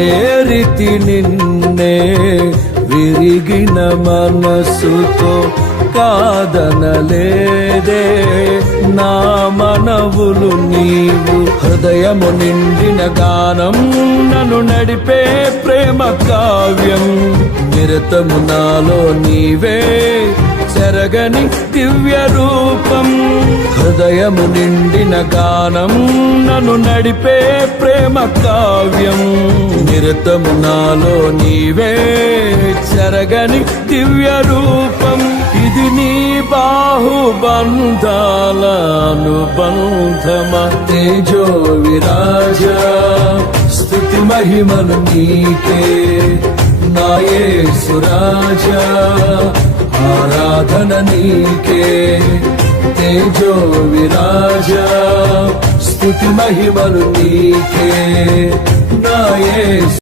చేరితి నిన్నే విరిగిన మనసుతో కాదనలేదే నా మనవులు నీవు. హృదయము నిండిన గానం నన్ను నడిపే ప్రేమ కావ్యం. నిరతము నాలో నీవే చెరగని దివ్య రూపం. హృదయము నిండిన గానం నన్ను నడిపే ప్రేమ కావ్యం. నిరతము నాలో నీవే చెరగని దివ్య రూపం. ఇది నీ బాహుబంధాల అనుబంధమ. తేజో విరాజ స్తుతి మహిమలు నీకే నా యేసు రాజా. ఆరాధన నీకే తేజో విరాజ స్తుతి మహిమలు నీకే నా యేసు.